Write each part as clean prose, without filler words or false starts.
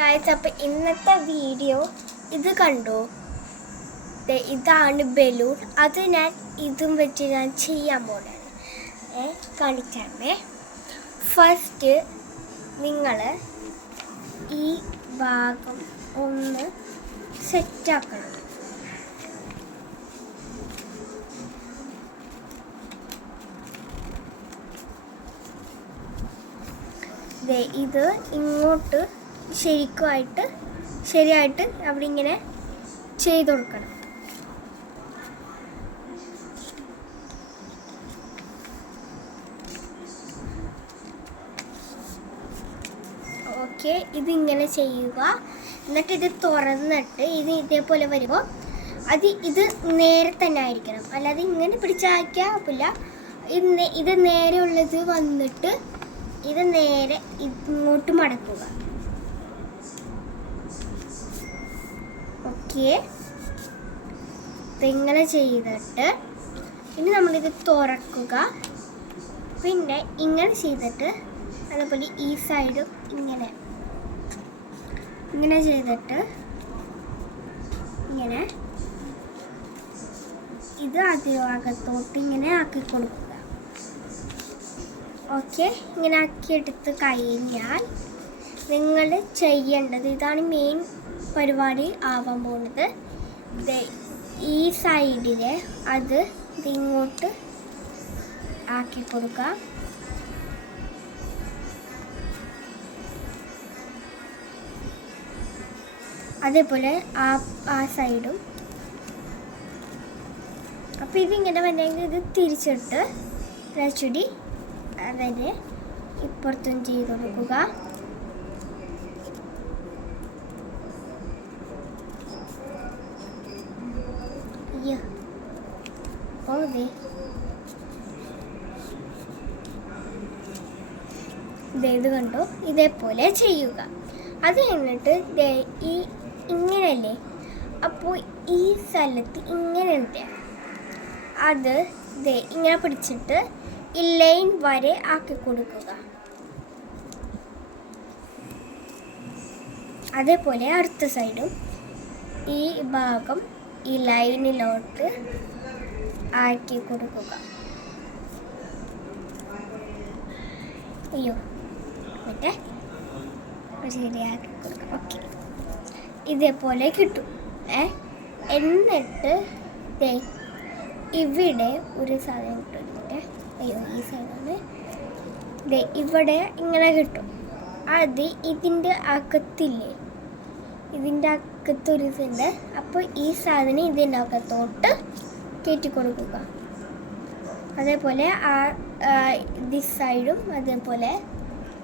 Guys, അപ്പോൾ ഇന്നത്തെ video ഇത് കണ്ടോ? ഇതാണ് ബലൂൺ. അത് ഞാൻ ഇതും വെച്ച് ഞാൻ ചെയ്യാൻ പോകുന്നത് കാണിക്കാമേ. ഫസ്റ്റ് നിങ്ങൾ ഈ ഭാഗം ഒന്ന് സെറ്റാക്കണം. ഇത് ഇങ്ങോട്ട് ശരിയായിട്ട് അവിടെ ഇങ്ങനെ ചെയ്ത് കൊടുക്കണം. ഓക്കെ, ഇതിങ്ങനെ ചെയ്യുക. എന്നിട്ട് ഇത് തുറന്നിട്ട് ഇതേപോലെ വരുമ്പോൾ ഇത് നേരെ തന്നെ ആയിരിക്കണം, അല്ലാതെ ഇങ്ങനെ പിടിച്ചാക്കില്ല. ഇത് നേരെയുള്ളത് വന്നിട്ട് ഇത് നേരെ ഇങ്ങോട്ട് മടക്കുക. ഓക്കെ, ഇങ്ങനെ ചെയ്തിട്ട് ഇനി നമ്മളിത് തുറക്കുക. പിന്നെ ഇങ്ങനെ ചെയ്തിട്ട് അതേപോലെ ഈ സൈഡും ഇങ്ങനെ ചെയ്തിട്ട് ഇങ്ങനെ ഇത് അതിനകത്തോട്ട് ഇങ്ങനെ ആക്കി കൊടുക്കുക. ഓക്കെ, ഇങ്ങനെ ആക്കിയെടുത്ത് കഴിഞ്ഞാൽ നിങ്ങൾ ചെയ്യേണ്ടത് ഇതാണ് മെയിൻ പരിപാടി ആവാൻ പോകുന്നത്. ഈ സൈഡിൽ അത് ഇങ്ങോട്ട് ആക്കി കൊടുക്കുക. അതേപോലെ ആ സൈഡും. അപ്പോൾ ഇതിങ്ങനെ വന്നെങ്കിൽ ഇത് തിരിച്ചിട്ട് ചുടി അതിന് ഇപ്പുറത്തും ചെയ്ത് കൊടുക്കുക. ഇത് കണ്ടോ, ഇതേപോലെ ചെയ്യുക. അത് കഴിഞ്ഞിട്ട് ഇങ്ങനെയല്ലേ, അപ്പോൾ ഈ സ്ഥലത്ത് ഇങ്ങനെ ഉണ്ട്. അത് ഇങ്ങനെ പിടിച്ചിട്ട് ഈ ലൈൻ വരെ ആക്കി കൊടുക്കുക. അതേപോലെ അടുത്ത സൈഡും ഈ ഭാഗം ഈ ലൈനിലോട്ട് ആക്കി കൊടുക്കുക. മറ്റേ ശരിയാക്കി കൊടുക്കുക. ഓക്കെ, ഇതേപോലെ കിട്ടും. എന്നിട്ട് ഇവിടെ ഒരു സാധനം കിട്ടും. ഈ സൈഡാണ്. ഇവിടെ ഇങ്ങനെ കിട്ടും. അത് ഇതിൻ്റെ അകത്തില്ലേ, ഇതിൻ്റെ അകത്തൊരു ഇതുണ്ട്. അപ്പോൾ ഈ സാധനം ഇതിൻ്റെ അകത്തോട്ട് കയറ്റി കൊടുക്കുക. അതേപോലെ ദിസ് സൈഡും അതേപോലെ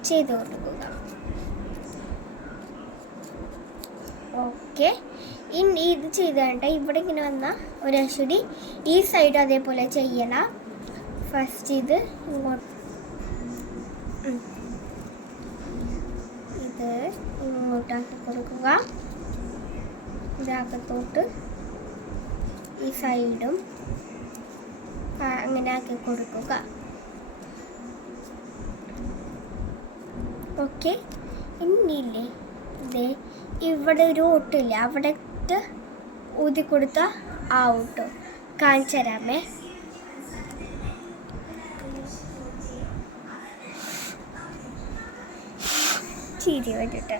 ചെയ്ത് കൊടുക്കുക. ഓക്കെ, ഇനി ഇത് ചെയ്ത് കഴിഞ്ഞിട്ട് ഇവിടെ ഇങ്ങനെ വന്ന ഒരു അശ്വടി ഈ സൈഡ് അതേപോലെ ചെയ്യണം. ഫസ്റ്റ് ഇത് ഇങ്ങോട്ടാക്കി കൊടുക്കുക. ഇതകത്തോട്ട് ഈ സൈഡും അങ്ങനെ ആക്കി കൊടുക്കുക. ഓക്കെ, ഇനിയില്ലേ ഇവിടെ ഒരു ഓട്ടില്ല, അവിടെ ഊതി കൊടുത്ത ആ ഓട്ടോ കാണിച്ചു തരാമേ. ചിരി വേണ്ടിട്ട്